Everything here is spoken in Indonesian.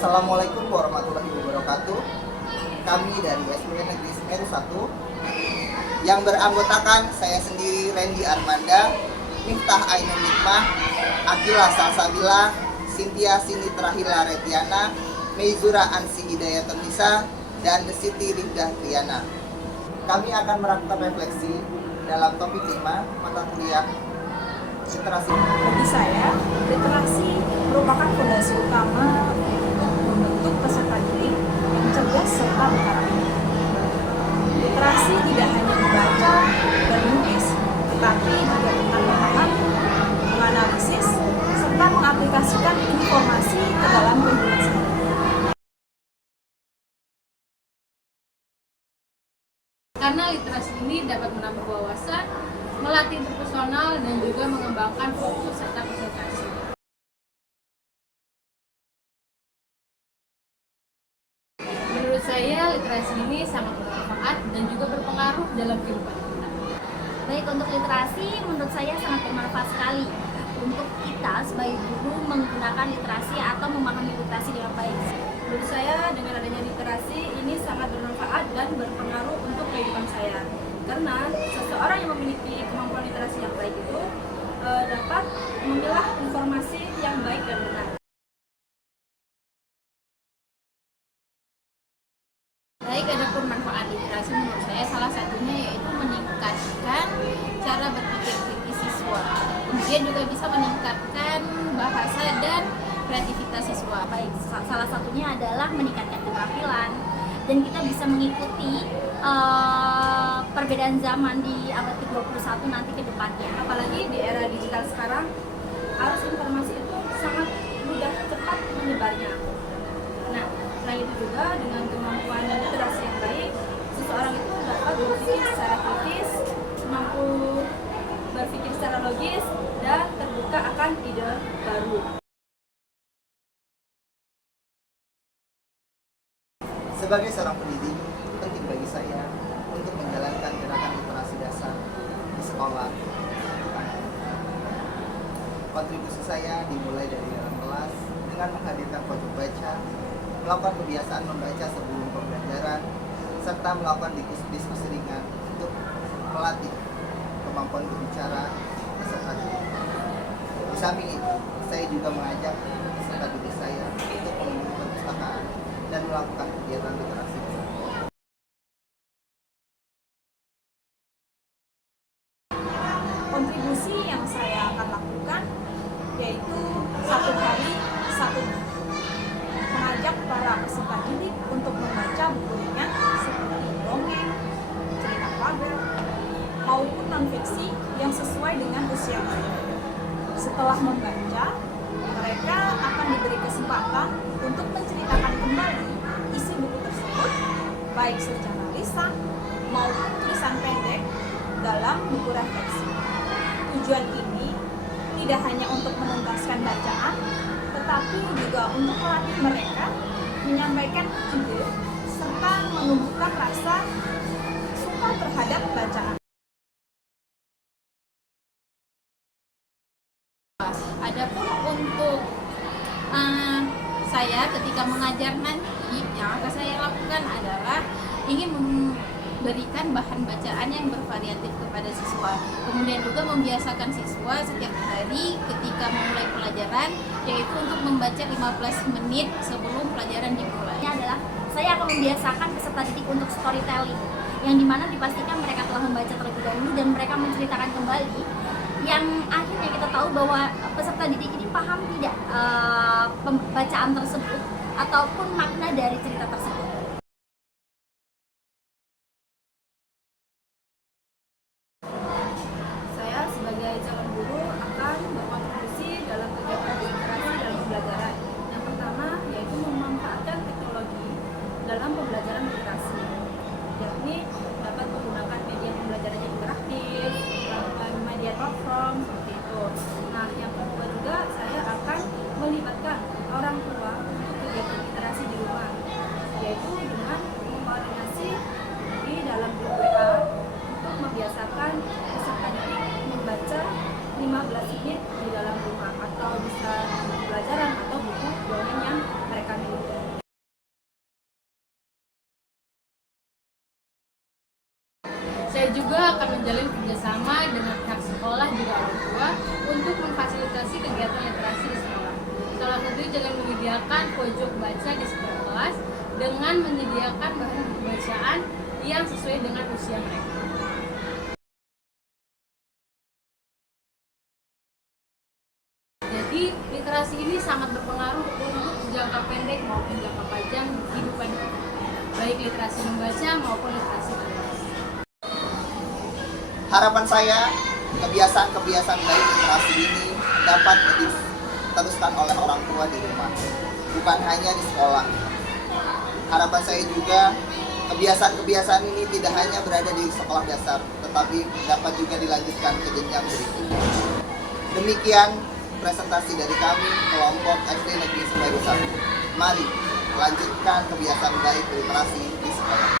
Assalamualaikum warahmatullahi wabarakatuh. Kami dari SMK Negeri Semeru 1 yang beranggotakan saya sendiri Randy Armanda, Miftah Ainun Nikmah, Akila Salsabila, Cynthia Sinitra Hila Retiana, Meizura Ansi Hidayatun Nisa, dan Siti Rifdah Triana. Kami akan melakukan refleksi dalam topik 5 mata kuliah literasi. Bagi saya, literasi merupakan fondasi utama untuk membentuk peserta didik yang cerdas serta berkarakter. Literasi tidak hanya membaca dan menulis, tetapi juga tentang memahami, menganalisis, serta mengaplikasikan informasi ke dalam kehidupan sehari-hari. Karena literasi ini dapat menambah wawasan, melatih interpersonal, dan juga mengembangkan fokus serta konsentrasi. Menurut saya, literasi ini sangat bermanfaat dan juga berpengaruh dalam kehidupan kita. Baik, untuk literasi menurut saya sangat bermanfaat sekali untuk kita sebagai guru menggunakan literasi atau memahami literasi dengan baik. Menurut saya, dengan adanya literasi ini sangat bermanfaat dan berpengaruh untuk kehidupan saya. Karena seseorang yang memiliki kemampuan literasi yang baik itu dapat memilah informasi yang baik dan benar. Baik, adapun manfaat literasi menurut saya salah satunya yaitu meningkatkan cara berpikir kritis siswa. Kemudian juga bisa meningkatkan bahasa dan kreativitas siswa. Baik, salah satunya adalah meningkatkan keterampilan dan kita bisa mengikuti perbedaan zaman di abad ke-21 nanti ke depannya. Apalagi di era digital sekarang, arus informasi itu sangat mudah cepat menyebarnya. Nah, selain itu juga dengan kemampuan literasi yang baik, seseorang itu dapat berpikir secara kritis, mampu berpikir secara logis, dan terbuka akan ide baru. Sebagai seorang pendidik, penting bagi saya untuk menjalankan gerakan literasi dasar di sekolah. Kontribusi saya dimulai dari dalam kelas dengan menghadirkan pojok baca, melakukan kebiasaan membaca sebelum pembelajaran, serta melakukan diskusi ringan untuk melatih kemampuan berbicara peserta didik. Di samping itu, saya juga mengajak peserta didik saya untuk mengunjungi perpustakaan dan melakukan kegiatan literasi. Kontribusi yang saya akan lakukan yaitu satu hari satu buku. Mengajak para peserta didik untuk membaca buku ringan seperti dongeng, cerita fabel, maupun non-fiksi yang sesuai dengan usia mereka. Setelah membaca, mereka akan diberi kesempatan untuk menceritakan kembali isi buku tersebut, baik secara lisan maupun tulisan pendek dalam buku refleksi. Tujuan ini tidak hanya untuk menuntaskan bacaan, tetapi juga untuk melatih mereka menyampaikan ide serta menumbuhkan rasa suka terhadap bacaan. Adapun untuk saya ketika mengajar nanti, yang akan saya lakukan adalah ingin memberikan bahan bacaan yang bervariatif kepada siswa. Kemudian juga membiasakan siswa setiap hari ketika memulai pelajaran, yaitu untuk membaca 15 menit sebelum pelajaran dimulai. Ini adalah saya akan membiasakan peserta didik untuk storytelling, yang dimana dipastikan mereka telah membaca terlebih dahulu dan mereka menceritakan kembali, yang akhirnya kita tahu bahwa peserta didik ini paham tidak bacaan tersebut ataupun makna dari cerita tersebut. Saya sebagai calon guru akan berkontribusi dalam kegiatan literasi dalam pembelajaran. Yang pertama yaitu memanfaatkan teknologi dalam pembelajaran literasi, yakni dapat menggunakan media pembelajaran yang interaktif, media platform seperti itu. Nah, yang kedua juga saya akan melibatkan orang tua untuk kegiatan literasi di rumah, yaitu juga akan menjalin kerjasama dengan pihak sekolah juga orang tua untuk memfasilitasi kegiatan literasi di sekolah. Salah satunya dengan menyediakan pojok baca di setiap kelas dengan menyediakan bahan bacaan yang sesuai dengan usia mereka. Jadi literasi ini sangat berpengaruh untuk jangka pendek maupun jangka panjang kehidupan kita, baik literasi membaca maupun literasi menulis. Harapan saya, kebiasaan-kebiasaan baik literasi ini dapat diteruskan oleh orang tua di rumah, bukan hanya di sekolah. Harapan saya juga, kebiasaan-kebiasaan ini tidak hanya berada di sekolah dasar, tetapi dapat juga dilanjutkan ke jenjang berikutnya. Demikian presentasi dari kami, kelompok SD Negeri Semeru 1. Mari lanjutkan kebiasaan baik literasi di sekolah.